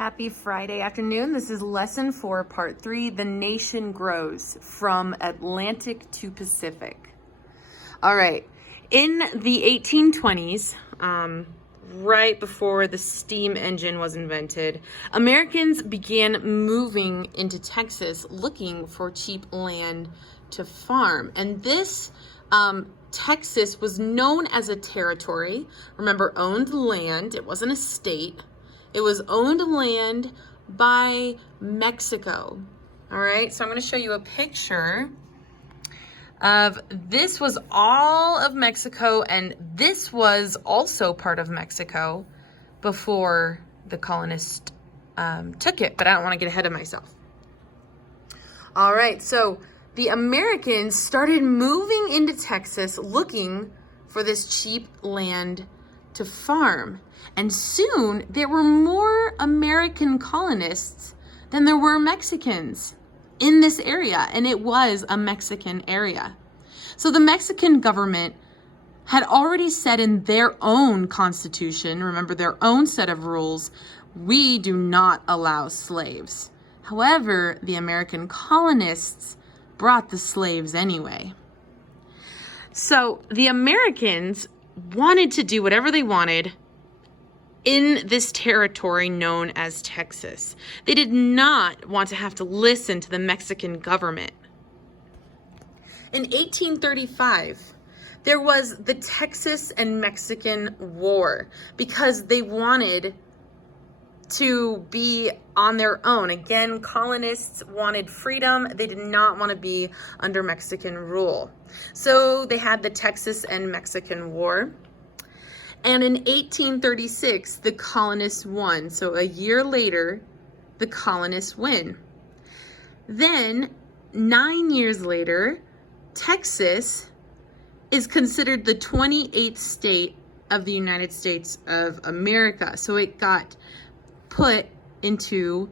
Happy Friday afternoon. This is lesson 4, part 3, The Nation Grows from Atlantic to Pacific. All right. In the 1820s, right before the steam engine was invented, Americans began moving into Texas looking for cheap land to farm. And this Texas was known as a territory. Remember, owned land. It wasn't a state. It was owned land by Mexico. All right, so I'm going to show you a picture of this was all of Mexico, and this was also part of Mexico before the colonists took it, but I don't want to get ahead of myself. All right, so the Americans started moving into Texas looking for this cheap land to farm. And soon there were more American colonists than there were Mexicans in this area, and it was a Mexican area. So the Mexican government had already said in their own constitution, remember their own set of rules, we do not allow slaves. However, the American colonists brought the slaves anyway. So the Americans wanted to do whatever they wanted in this territory known as Texas. They did not want to have to listen to the Mexican government. In 1835, there was the Texas and Mexican War because they wanted to be on their own. Again, colonists wanted freedom. They did not want to be under Mexican rule. So they had the Texas and Mexican War. And in 1836, the colonists won. So a year later, the colonists win. Then, 9 years later, Texas is considered the 28th state of the United States of America. So it got put into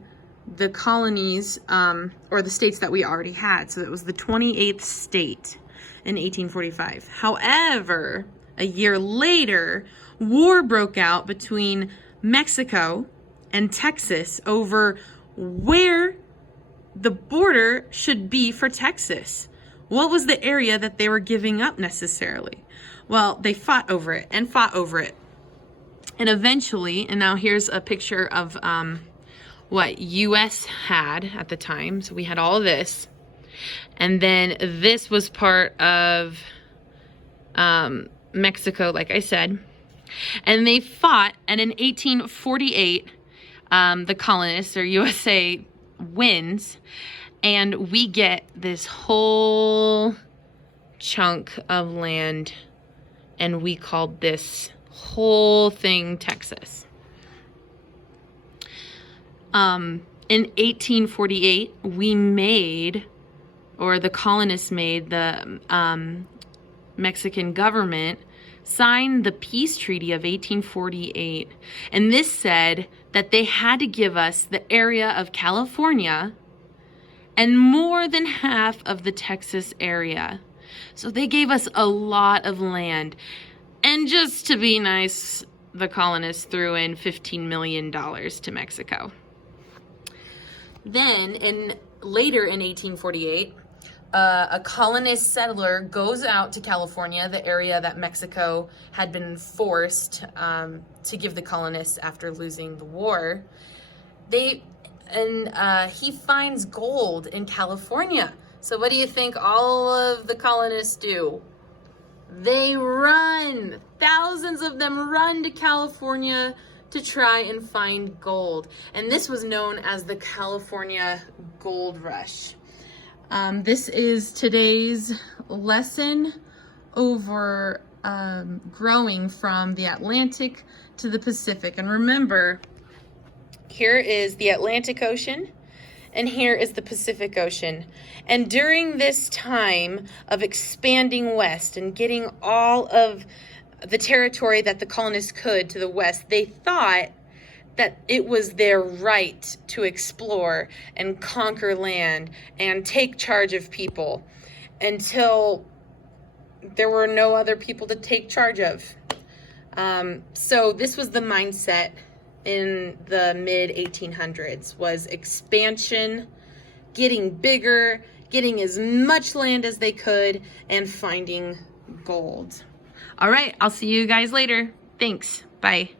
the colonies, or the states that we already had. So it was the 28th state in 1845. However, a year later, war broke out between Mexico and Texas over where the border should be for Texas. What was the area that they were giving up necessarily? Well, they fought over it and fought over it. And eventually, and now here's a picture of what U.S. had at the time. So we had all of this. And then this was part of Mexico, like I said. And they fought, and in 1848, the colonists, or USA, wins. And we get this whole chunk of land, and we called this whole thing Texas. In 1848, we made, or the colonists made, the Mexican government signed the peace treaty of 1848. And this said that they had to give us the area of California and more than half of the Texas area. So they gave us a lot of land. And just to be nice, the colonists threw in $15 million to Mexico. Then, later in 1848, a colonist settler goes out to California, the area that Mexico had been forced to give the colonists after losing the war. He finds gold in California. So what do you think all of the colonists do? They run. Thousands of them run to California to try and find gold. And this was known as the California Gold Rush. This is today's lesson over growing from the Atlantic to the Pacific. And remember, here is the Atlantic Ocean, and here is the Pacific Ocean. And during this time of expanding west and getting all of the territory that the colonists could to the west, they thought that it was their right to explore and conquer land and take charge of people until there were no other people to take charge of. So this was the mindset in the mid 1800s was expansion, getting bigger, getting as much land as they could, and finding gold. All right, I'll see you guys later. Thanks. Bye.